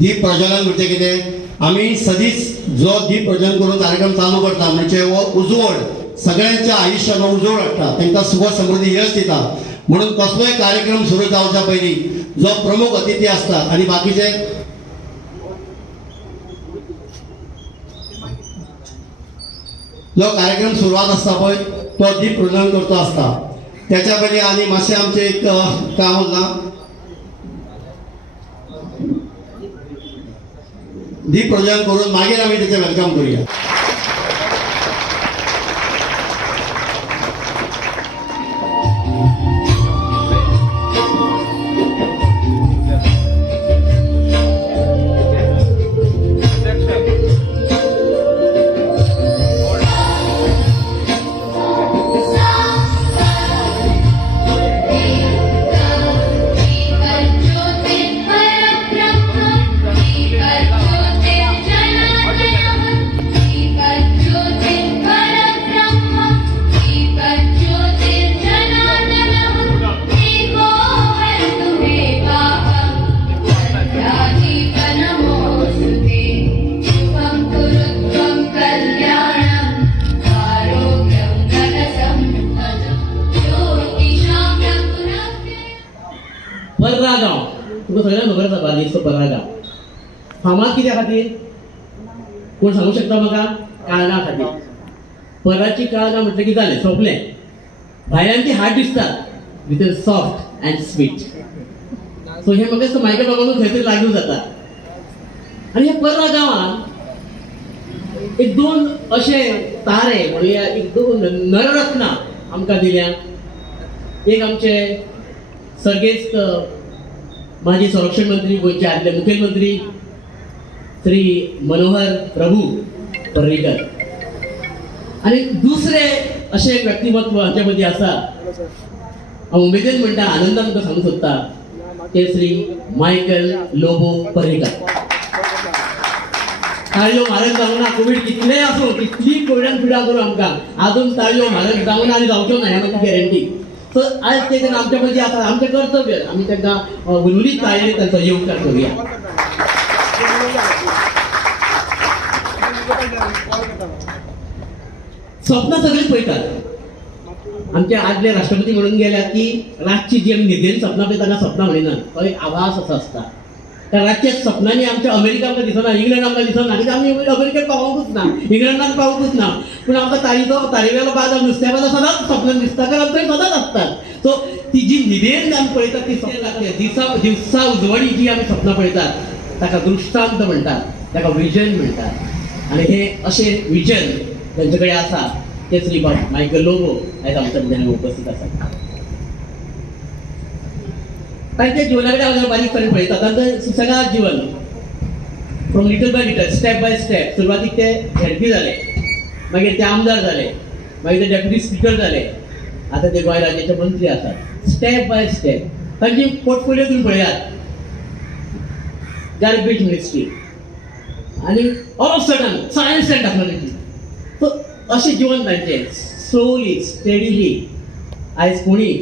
दीप प्रज्वलन म्हणजे कितें आमी सदींच जो दीप प्रज्वलन करून कार्यक्रम चालू करता म्हणजे हो उजवड सगळ्यांच्या आयुश्यान उजवड हाडटा तांकां सुख समृद्धी यश दिता म्हणून कसलोय कार्यक्रम सुरू जावच्या पयलीं जो प्रमुख अतिथी आसता आनी बाकीचे जो कार्यक्रम सुरवात आसता पळय तो दीप प्रज्वलन करतो आसता त्याच्या पयलीं आनी मातशें आमचें एक काम उरलां दीप प्रज्वलन करून मागीर आमी तेचें वेलकम करूया. पर्रागांव तुका सगळ्यांक खबर आसा बार्देसचो पर्रागांव फामाद कित्या खातीर कोण सांगूंक शकता म्हाका काळंगा खातीर. पर्राची काळंगा म्हटलें की जालें सोंपलें. भायल्यांची हार्ट दिसतात भितर सॉफ्ट अँड स्वीट. सो हे म्हाका दिसता मायकल बाबाक खंय तरी लागू जाता. आनी ह्या पर्रा गांवांत एक दोन अशे तारे म्हणल्या एक दोन नररत्ना आमकां दिल्या. एक आमचे सर्गेस्त माजी संरक्षण मंत्री गोंयचे आदले मुखेलमंत्री श्री मनोहर प्रभू पर्रीकर आनी दुसरे अशे एक व्यक्तिमत्व हांच्या मदीं आसा हांव उमेदीन म्हणटा आनंदान तुका सांगूंक सोदता ते श्री मायकल लोबो पर्रीकर. ताळयो मारत जावं ना कोवीड कितलेंय आसूं कितली कोविडान पिडा करूं आमकां आजून ताळयो मारत जावं ना आनी जावच्यो ना हें म्हाजी गॅरंटी. सो आज ते आमच्या मदीं आसा आमचें कर्तव्य आमी तांकां उलुलीत ताळयेन तांचो येवकार करुया. स्वप्नां सगळीं पळयतात. आमचे आदले राष्ट्रपती म्हणून गेल्यात की रातची जी आमी न्हिदेन स्वप्नां पळयता ताका स्वप्नां म्हणिनात तो एक आभास असो आसता. त्या रातच्या स्वप्नांनी आमच्या अमेरिका आमकां दिसना इंग्लंड आमकां दिसना कित्याक आमी अमेरिकेक पावोंकूच ना इंग्लंडाक पावोंकूच ना पूण आमकां तारीवेलो बाजार नुस्त्या बाजार सदांच स्वप्नां दिसता कारण आमचे सदांच आसतात. सो ती जी न्हिदेन आमी पळयतात ती स्वप्नां दिवसा उजवडी जी आमी स्वप्नां पळयतात ताका दृश्टांत म्हणटात ताका विजन म्हणटात. आनी हे अशे विजन तांचे कडेन आसा ते श्री मायकल लोबो आयज आमच्या मदीं उपस्थित आसात. तांच्या जिवनाकडे हांव बारीकपणे पळयता तांचें सुसेगाद जीवन from little by little step by step सुरवातीक ते झेडपी जाले मागीर ते आमदार जाले मागीर ते डेप्युटी स्पीकर जाले आतां ते गोंय राज्याचे मंत्री आसात. स्टेप बाय स्टेप तांची पोर्टफोलियो तुम्ही पळयात गार्बेज मिनिस्ट्री आनी all of sudden science and technology. So अशें जिवन तांचें स्लोली स्टेडिली आयज कोणी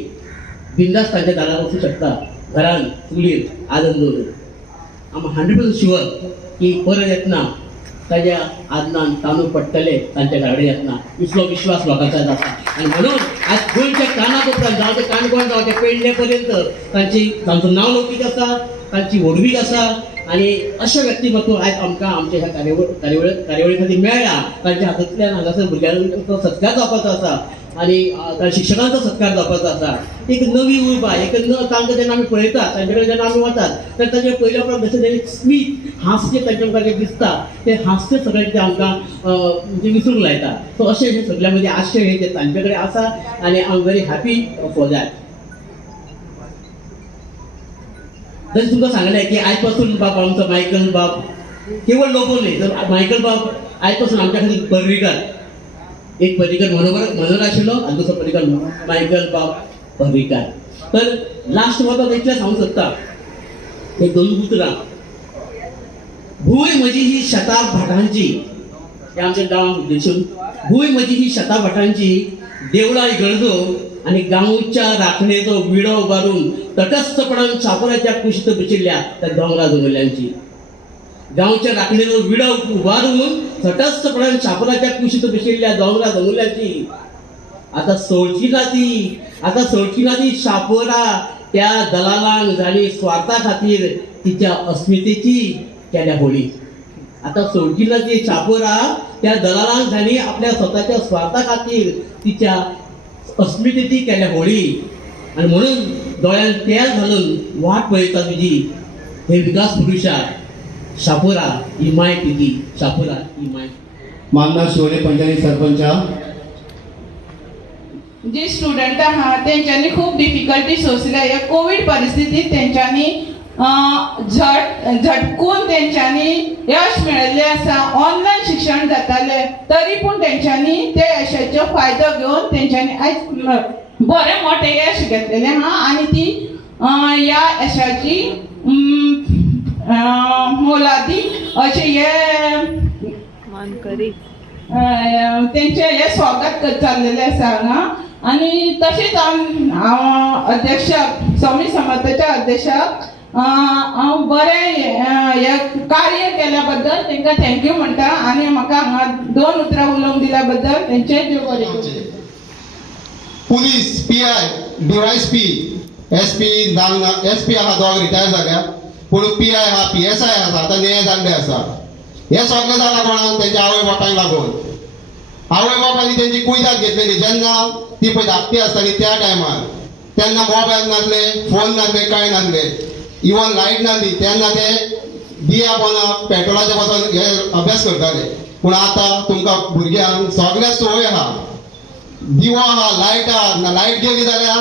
बिंदास तांच्या दारार वचूं शकता घरान चुलीर आदन दवरून. आमी 100% शुअर की परत येतना ताज्या आदनान तांदूळ पडटले तांच्या घरा कडेन येतना इतलो विश्वास लोकांचो आसा. आनी म्हणून आज गोंयच्या कानाकोपऱ्यान जावं ते काणकोण जावं ते पेडणे पर्यंत तांचो नांव लौकीक आसा तांची व्हडवीक आसा. आनी अशें व्यक्तिमत्व आयज आमकां आमच्या ह्या कार्यावळी खातीर मेळ्ळा. तांच्या हातांतल्यान हांगासर भुरग्यांचो सत्कार जावपाचो आसा आनी शिक्षकांचो सत्कार जावपाचो आसा. एक नवी उर्बा एक तांकां जेन्ना आमी पळयतात तांचे कडेन जेन्ना आमी वतात तर ताचे पयल्या प्रमाणे एक स्मित हास्य तांचे मुखार जें दिसता तें हास्य सगळें तें आमकां म्हणजे विसरूंक लायता. सो अशें हे सगळ्या मदीं आशय हे जे तांचे कडेन आसा आनी I am very happy for that. जशें तुमकां सांगलें की आयज पासून बाब आमचो मायकल बाब केवळ लोबो न्ही तर मायकल बाब आयज पासून आमच्या खातीर पर्रीकर एक पर्रीकर मनोहर आशिल्लो आनी दुसरो पर्रीकर मायकल बाब पर्रीकर. तर लास्ट वता इतलें सांगूंक सोदता एक दोन उतरां. भूंय म्हजी ही शता भाटांची हे आमच्या गांवांक उद्देशून भूंय म्हजी ही शता भाटांची देवळां इगर्जो आनी गांवच्या राखणेचो विडो उबारून तटस्थपणान चापोराच्या कुशीत बशिल्ल्या त्या दोंगरा जंगल्यांची. गांवच्या राखणेवर विडा उभारून तटस्थपणान शापराच्या कुशीत बशिल्ल्या दोंगरा दोंगुल्याची आता सोडची ना ती शापोरा त्या दलालांक जाणी स्वार्था खातीर तिच्या अस्मितेची केल्या होळी. आता सोडची ना ती शापोरा त्या दलालांक जाणी आपल्या स्वतःच्या स्वार्था खातीर तिच्या अस्मितेची केल्या होळी. आणि म्हणून दोळ्यान तेल घालून वाट पळयता तुझी हे विकास पुरुषा शापोरा ही माय तुझी शापोरा ही माय. माननीय शिवोले पंचायत सरपंचा जे स्टुडंट आहात त्यांच्यानी खूप डिफिकल्टी सोसल्या या कोविड परिस्थितीत त्यांच्यानी झटकून त्यांच्यानी यश मिळाले असा. ऑनलाईन शिक्षण जाताले तरी पण त्यांच्यानी ते यशाचो फायदो घेऊन त्यांच्यानी आयज बरे मोठे यश घेतलेले हा. आणि ती या यशाची मोलादी असे हे त्यांचे हे स्वागत चाललेले आसा हांगा. आणि तशेंच हांव अध्यक्षक स्वामी समर्थाच्या अध्यक्षक हांव बरें हे कार्य केल्या बद्दल तांकां थँक्यू म्हणटा. आनी म्हाका हांगा 2 उतरां उलोवंक दिल्या बद्दल तेंचेय देव बरें करूं. Police PI DySP SP SP आहा दोग रिटायर जाल्या पूण पीआय आहा पीएसआय आसा आतां नये जाल्ले आसा. हे सगळें जालां कोणाक तेंच्या आवय बापायक लागून. आवय बापायनी तेंची कुयदाद घेतलेली जेन्ना ती पळय धाकटी आसताली त्या टायमार तेन्ना मोबायल नासले फोन नासले कांय नासले इवन लायट नासली तेन्ना ते दिया पोंदा पेट्रोलाचे वचून हे अभ्यास करताले. पूण आतां तुमकां भुरग्यांक सगळ्या सोय आहा. दिवो आहा लायट आहा लायट गेली जाल्यार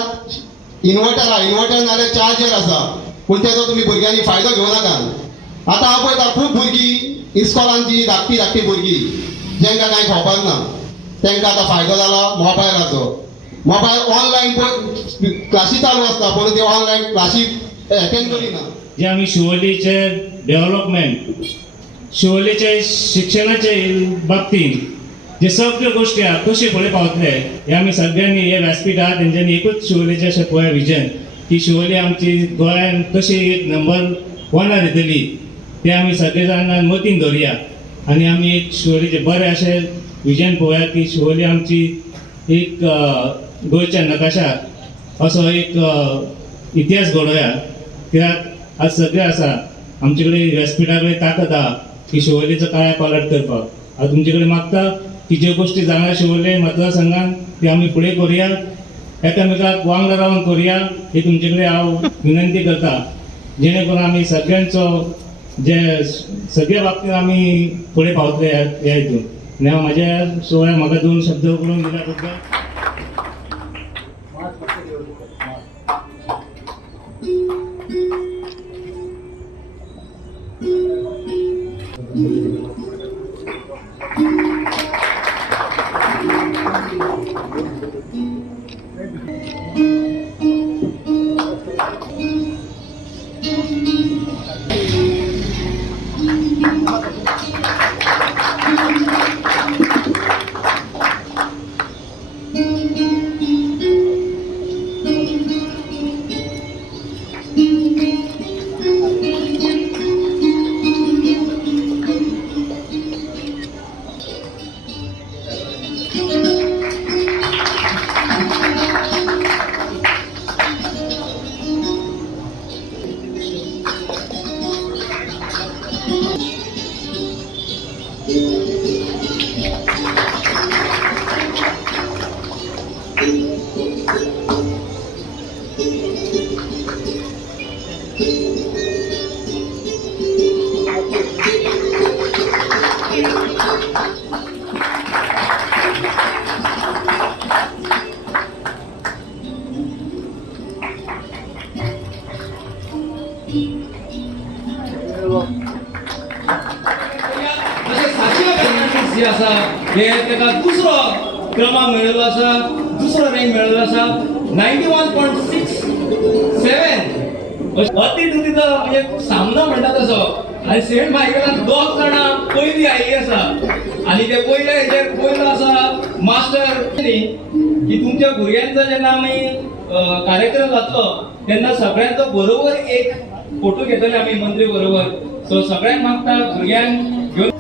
इन्वर्टर नाल्यार चार्जर आसा पूण तेजो तुमी भुरग्यांनी फायदो घेवनाका. आतां हांव पळयता खूब भुरगीं इस्कॉलांची धाकटी भुरगीं जेंकां कांय खबर ना तांकां आतां फायदो जाला मोबायलाचो. मोबायल ऑनलायन क्लासी चालू आसता पूण ती ऑनलायन क्लासी अटेंड करिना. जे आमी शिवोलीचे डेव्हलपमेंट शिवोलीचे शिक्षणाचे बाबतींत जे सगळ्यो गोष्टी आहा कशे फुडें पावतले हे आमी सगळ्यांनी हे व्यासपीठ आहा तेंच्यांनी एकूच शिवोलीचे अशें पळय विजन की शिवोली आमची गोंयांत कशी एक नंबर 1 येतली ते आमी सगळे जाणां मतीन दवरया. आनी आमी एक शिवोलीचे बरें अशें विजन पळोवया की शिवोली आमची एक गोंयच्या नकाशार असो एक इतिहास घडोवया. कित्याक आज सगळें आसा आमचे कडेन व्यासपीठा कडेन ताकद आहा की शिवोलीचो काया पालट करपाक. हांव तुमचे कडेन मागता की ज्यो गोश्टी जाणा शिवोले मतदारसंघात ती आमी फुडें करुया एकामेकाक वांगडा रावन करुया ही तुमचे कडेन हांव विनंती करता. जेणे करून आमी सगळ्यांचो जे सगळ्या बाबतींत आमी फुडें पावतले ह्या हितून. आनी हांव म्हाज्या शिवाय म्हाका 2 शब्द उलोवंक दिल्या बद्दल जे आसा हे तेका दुसरो क्रमांक मेळिल्लो आसा दुसरो रँक मेळिल्लो आसा 91.67 अतिदुतीचो म्हणजे सामनो म्हणटा तसो. आनी सेंट मायकलान 2 जाणां पयलीं आयिल्लीं आसा आनी ते पयलो आसा मास्टर की तुमच्या भुरग्यांचो जेन्ना आमी कार्यक्रम जातलो तेन्ना सगळ्यांचो बरोबर एक फोटो घेतले आमी मंत्री बरोबर सो सगळ्यांक मागता भुरग्यांक घेवन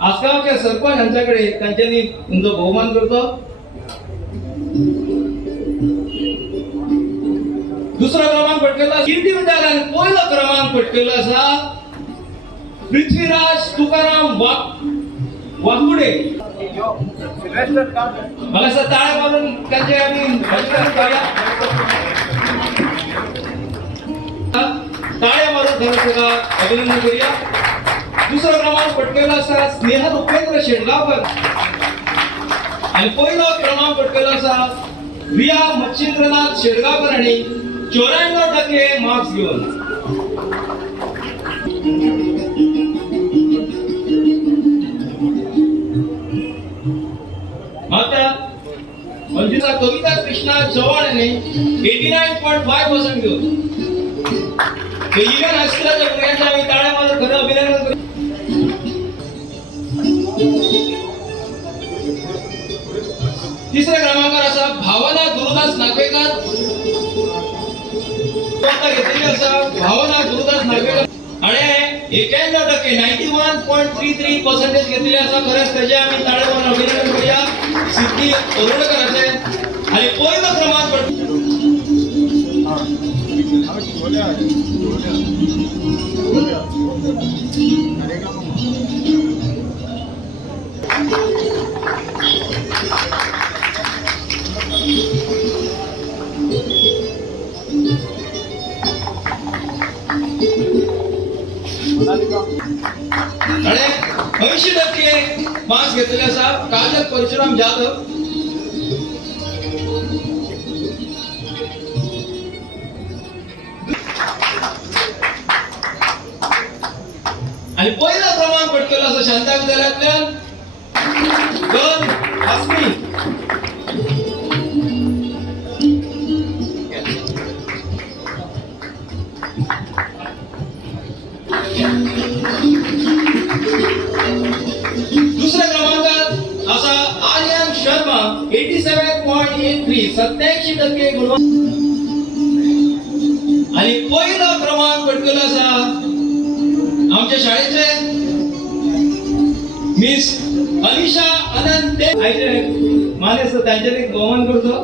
आसगावच्या सरपंच यांच्याकडे त्यांच्यानी तुमचा बहुमान करतो. दुसरा क्रमांक पटकेला कीर्ती विद्यालयान पहिला क्रमांक पटकेलो आसा पृथ्वीराज तुकाराम वाकुडे. मला असं टाळ्या मारून त्यांचे आम्ही अभिनंदन करूया. टाळ्या मारून त्यांचं अभिनंदन करूया. दुसरा क्रमांक पटकेला असा स्नेहा उपेंद्र शेडगावकर आणि पहिला क्रमांक पटकेला असा रिया मच्छिंद्रनाथ शेडगावकर आणि 94% मार्क्स घेऊन. आता मंजुषा कविता कृष्णा चव्हाण यांनी 89.5% घेऊन. इव्हन हायस्कूलच्या मुलांच्या आम्ही टाळ्या मारून खरं अभिनंदन करतो. तिसऱ्या क्रमांकावर असा भावना गुरुदास नागवेकर घेतलेली असा भावना गुरुदास नागवेकर आणि 91% 91.33% घेतलेली असा. खरंच त्याचे आम्ही टाळ्या मारून अभिनंदन करूया सिद्धी अरोडकरांचे. आणि पहिला क्रमांक आणि 80% मार्क्स घेतलेले असा काजल परशुराम जाधव. आणि पहिला क्रमांक पटकेला असा शांता विद्यालयातल्या गण हासमी. दुसऱ्या क्रमांकात असा आर्यन शर्मा 87.83 87% गुण. आणि पहिला क्रमांक पटकेला असा आमच्या शाळेचे मिस अलिशा अनंत माने असं त्यांच्याकडे बहुमान करतो.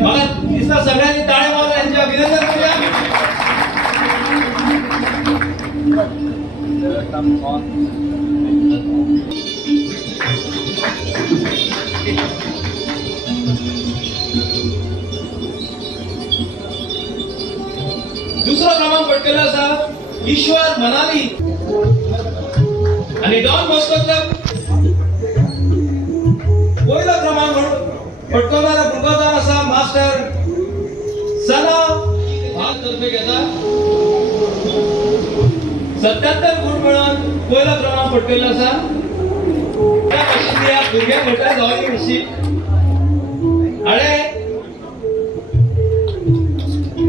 मला दिसतं सगळ्यांनी टाळ्या मारून यांचे अभिनंदन करूया. दुसरा क्रमांक पटकेला असा ईश्वर मनाली आणि डॉन बॉस्को क्लब. पहिला क्रमांक पटकवणारा गुणगावदार असा मास्टर सना भाग तर्फे घेता 77 गुण मिळून पहिला क्रमांक पटकेला असा. त्या भुरग्या मोठ्या गावाची वर्षी आणि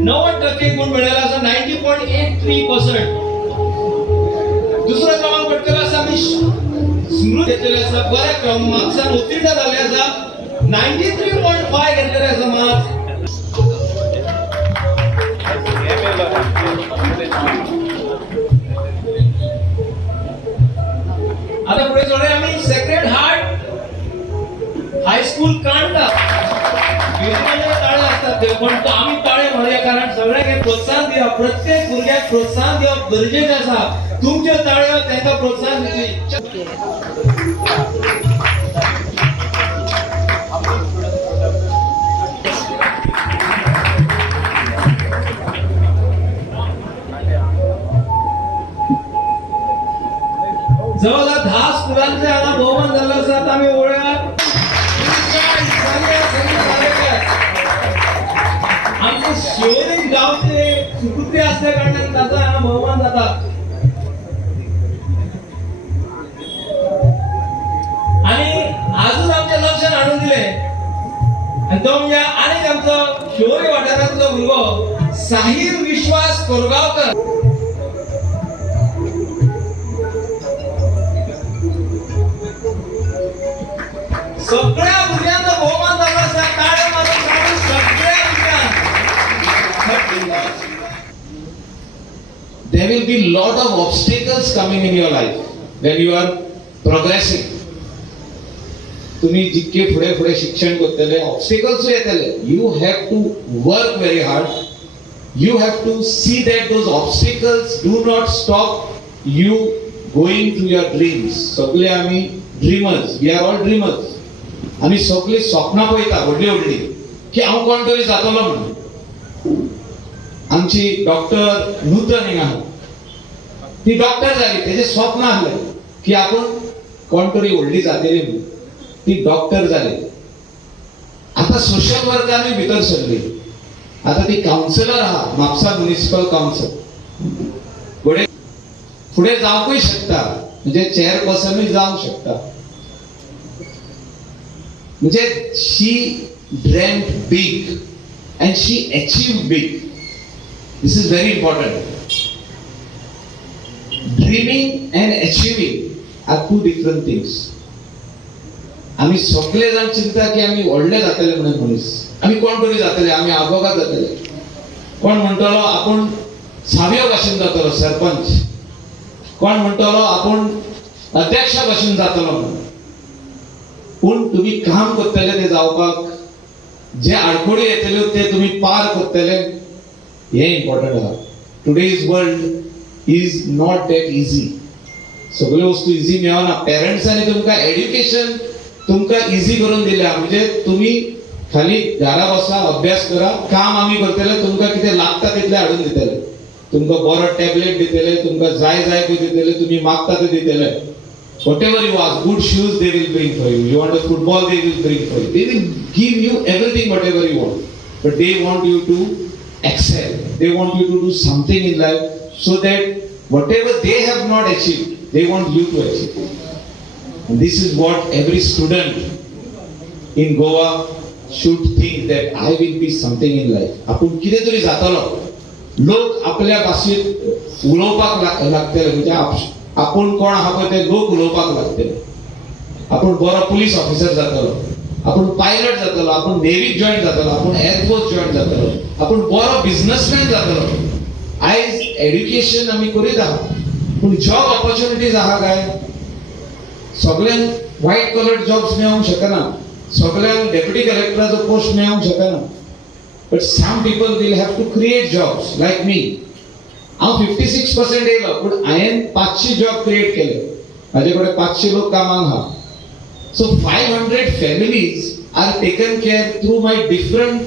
90% गुण मिळाला असा 90.83%. दुसरा क्रमांक पटकेला असा मी स्मृती घेतलेला असा बऱ्या क्रमांकान उत्तीर्ण झाले असा 93.5 घेतलेले असा मार्क्स. आता पुढे जोडे आम्ही सेक्रेड हार्ट हायस्कूल कांडा टाळे असतात ते पण तो आम्ही टाळे म्हणूया कारण सगळ्यांना प्रोत्साहन दिया. प्रत्येक भुरग्याक प्रोत्साहन दिवप गरजेचं असा. तुमचे टाळे त्यांना प्रोत्साहन दितली. जवळजवळ 10 स्कुलांचे हांगा बहुमान झालं असतात. आम्ही ओळ्या आमचे शिवलिंग गावचे सुपुत्री असल्या कारणाने त्याचा हा बहुमान जाता. आणि आजच आमच्या लक्षात आणून दिले आणि तो म्हणजे अनेक आमचा शिवोरी वाठारातलो भुरगो साहिल विश्वास कोरगावकर सगळ्या भुरग्यांना भोवमान जालो आसा टाळ्यो मारून काडून सगळ्या भुरग्यांक there will be lot of obstacles coming in your life when you are progressing. तुम्ही जितके फुडें फुडें शिक्षण करतले ऑब्स्टिकल्स येतले. You have to work very hard. You have to see that those obstacles do not stop you going to your dreams. सगळे आमी dreamers, we are all dreamers. आमी सगळे स्वप्नां पळयता व्हडली व्हडली की हांव कोण तरी जातलो म्हणून. आमची डॉक्टर नूतन हिंगा ती डॉक्टर जाली, तेजे स्वप्न आसलें की आपूण कोण तरी व्हडली जातली म्हणून. ती डॉक्टर जाली. आता सोशल वर्कानूय भितर सरली. आता ती काउन्सिलर आहा म्हापसा म्युनिसिपल काउन्सिल. फुडें जावंकूय शकता, म्हणजे चेअरपर्सनूय जावंक शकता. म्हणजे she dreamed big and she achieved big. This is very important. Dreaming and achieving are two different things. आम्ही सगळे जाण चिंता की आम्ही व्हडले जातले म्हणून मनीस. आम्ही कोण तरी जातले, आम्ही आबोगाद जातले. कोण म्हणटलो आपूण सावयो भाशेन जातलो सरपंच. कोण म्हणटलो आपूण अध्यक्षा भाशेन जातलो म्हणून. पूण तुम्ही काम करतले ते जावपाक जे आडखळी येतल्यो ते तुम्ही पार करतले हे इम्पॉर्टंट आहा. Today's world is not that easy. सगळ्यो वस्तू इजी मेळना. पेरंट्सांनी तुमकां एड्युकेशन तुमकां इजी करून दिल्या. म्हणजे तुम्ही खाली घरा बसा, अभ्यास करा, काम आम्ही करतले, तुमकां कितें लागता तितलें हाडून दितले. तुमकां बरो टॅबलेट दितले, तुमकां जाय पळय दितले, तुम्ही मागता ते दितले. Whatever you ask, good shoes they will bring for you. You want a football, they will bring for you. They will give you everything whatever you want. But they want you to excel. They want you to do something in life so that whatever they have not achieved, they want you to achieve. And this is what every student in Goa should think, that I will be something in life. आपण कितें तरी जातलो. लोक आपल्या भाशेत उलोवपाक लागतले. म्हणजे आपण कोण आहा पळय ते लोक उलोवपाक लागतले. आपण बरो पुलीस ऑफिसर जातलो, आपण पायलट जातलो, आपण नेवीक जॉईन जातलो, आपण एअरफोर्स जॉईन जातलो, आपण बरो बिझनेसमॅन जातलो. आयज एड्युकेशन आमी करीत आहा, पूण जॉब ऑपॉर्च्युनिटीज आहा काय? सगळ्यांक व्हाईट कलर जॉब्स मेळोंक शकना. सगळ्यांक डेप्युटी कलेक्टराचो पोस्ट मेळोंक शकना. But some people will have to create jobs like me. हांव 56% येयलो, पूण हांवें 500 जॉब क्रिएट केले. म्हाजे कडेन 500 लोक कामाक आहा. So 500 families are taken care through my different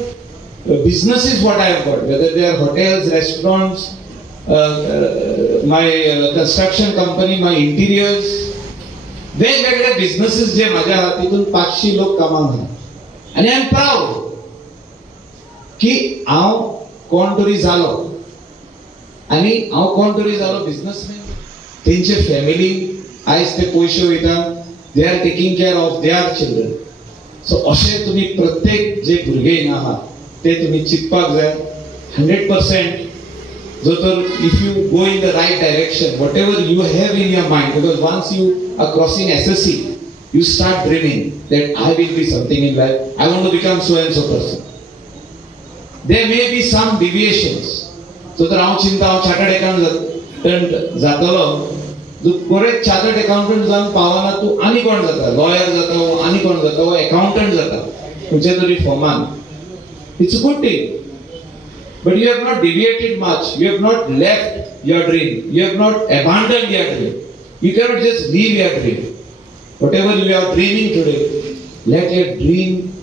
businesses what I have got, whether they are hotels, restaurants, my construction company, my interiors. वेगवेगळे बिझनेसेस जे माझ्या आहात तितून 500 लोक कामाक आहा. आनी आय एम प्राऊड की हांव कोण तरी जालो. आनी हांव कोण तरी जालो बिझनेसमॅन. तेंचे फॅमिली आयज ते पयशे वयता, they are taking care of their children. So अशें तुमी प्रत्येक जे भुरगे हिंगा आहात ते तुमी चिंतपाक जाय 100%. जो तर if you go in the right direction, whatever you have in your mind, because once you are crossing SSC, you start dreaming that I will be something in life. I want to become so and so person. There may be some deviations. So तर हांव चिंता हांव chartered accountant जातलो. तूं बरेंच chartered accountant जावन पावना, तूं आनी कोण जाता, लॉयर जाता, आनी कोण जाता, अकाउंटंट जाता खंयच्या तरी फॉर्मान. It's a good thing. But you have not deviated much. You have not left your dream. You have not abandoned your dream. You cannot just leave your dream. Whatever you are dreaming today, let your dream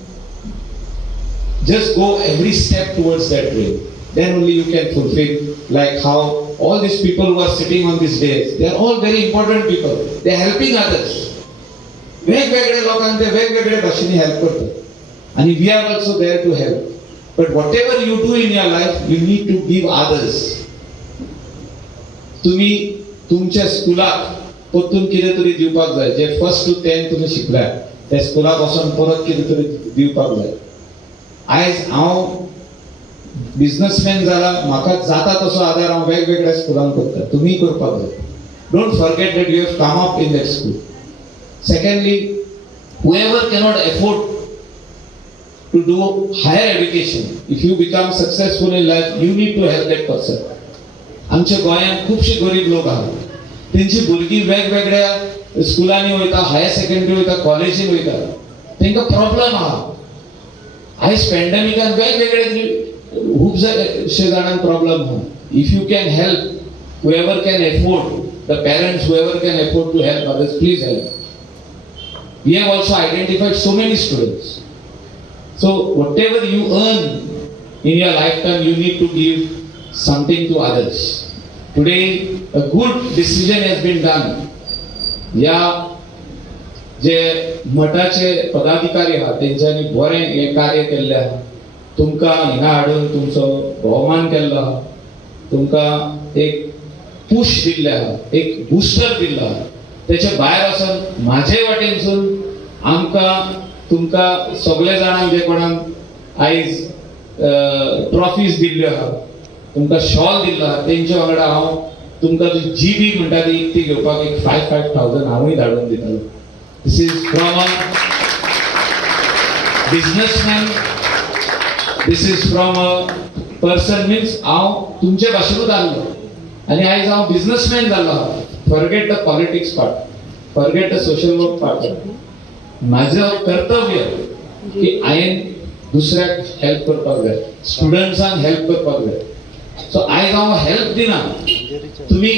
just go every step towards that dream. Then only you can fulfill, like how all these people who are sitting on these days, they are all very important people. They are helping others. वेगवेगळे लोकांक ते वेगवेगळे भाशेनी help करतात. And we are also there to help. But whatever you do in your life, you need to give others. तुम्ही तुमच्या स्कुलाक परतून कितें तरी दिवपाक जाय. जे 1st to 10th तुम्ही शिकल्यात त्या स्कुलाक वचून परत कितें तरी दिवपाक जाय. आयज हांव बिझनेसमॅन जाला, म्हाका जाता तसो आदार हांव वेगवेगळ्या स्कुलांक करता. तुम्ही करपाक जाय. Don't forget that you have come up in that school. Secondly, whoever cannot afford to do higher education, if you become successful in life, you need to help that person. आमच्या गोंयांत खुबशे गरीब लोक आहात, तेंची भुरगीं वेगवेगळ्या स्कुलांनी वयता, हायर सेकंडरी वयता, कॉलेजीन वयता, तांकां प्रॉब्लेम आहा. आयज पॅन्डेमिकान वेगवेगळे खुबशे जाणांक प्रॉब्लेम आहा. If you can help, whoever can afford, the parents whoever can afford to help others, please help. We have also identified so many students. So whatever you earn in your lifetime, you need to give something to others. Today, a good decision has been done. या जे मठाचे पदाधिकारी आहात तेंच्यांनी बरें हे कार्य केल्लें आहा. तुमकां हिंगा हाडून तुमचो भोवमान केल्लो आहा, तुमकां एक पुश दिल्लें आहा, एक बुस्टर दिल्लो आहा. तेचे भायर वचून म्हाजे वाटेनसून आमकां तुमकां सगळे जाणांक जे कोणाक आयज ट्रॉफीज दिल्ल्यो आहा, तुमकां शॉल दिल्लो आहा, तेंच्या वांगडा हांव तुमकां जीबी म्हणटा ती ती घेवपाक एक 5,000 हांवूय धाडून दितालो. This is from a businessman, this is from a person, means हांव तुमचे भाशेनूच आसलो आनी आयज हांव बिझनेसमॅन जाल्लो आहा. Forget the politics part, forget the social work part. माझं कर्तव्य की हांवें दुसऱ्याक हेल्प करपाक जाय, स्टुडंट्सांक हेल्प करपाक जाय. सो आयज हांव हेल्प दिना, तुमी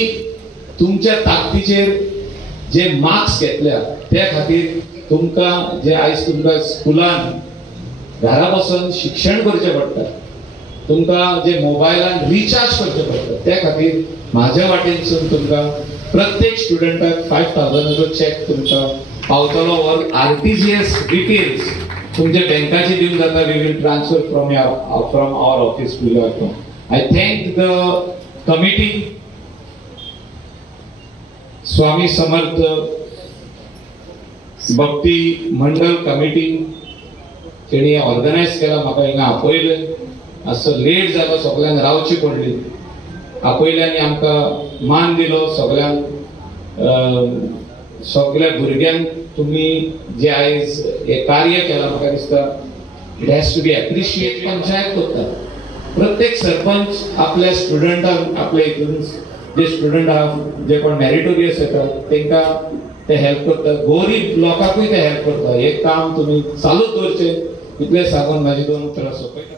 तुमच्या ताकदीचेर जे मार्क्स घेतल्या त्या खातीर तुमकां जे आयज तुमकां स्कुलान घरा बसून शिक्षण करचें पडटा, तुमकां जे मोबायलान रिचार्ज करचें पडटा, त्या खातीर म्हाज्या वाटेनसून तुमकां प्रत्येक स्टुडंटाक 5,000चो चॅक तुमकां पावतलो. वर RTGS डिटेल्स तुमच्या बँकाची दिवंक जाता. We will transfer from our office to your account. I thank the committee, Swami Samarth Bhakti Mandal committee, तेणी ऑर्गनायज केला. म्हाका हिंगा आपयलें, असो लेट जालो, सगळ्यांक रावची पडली. आपयल्यांनी आमकां मान दिलो सगळ्यांक. सगळ्या भुरग्यांक तुमी जे आयज हे कार्य केलां, म्हाका दिसता it has to be appreciate. Panchayat करता, प्रत्येक सरपंच आपल्या स्टुडंटांक, आपल्या हितून जे स्टुडंट आहा, जे कोण मेरिटोरियस येतात तांकां ते हेल्प करता, गरीब लोकांकूय ते हेल्प करता. हे काम तुमी चालूच दवरचें, इतलें सांगून म्हाजी 2 उतरां सोंपयता.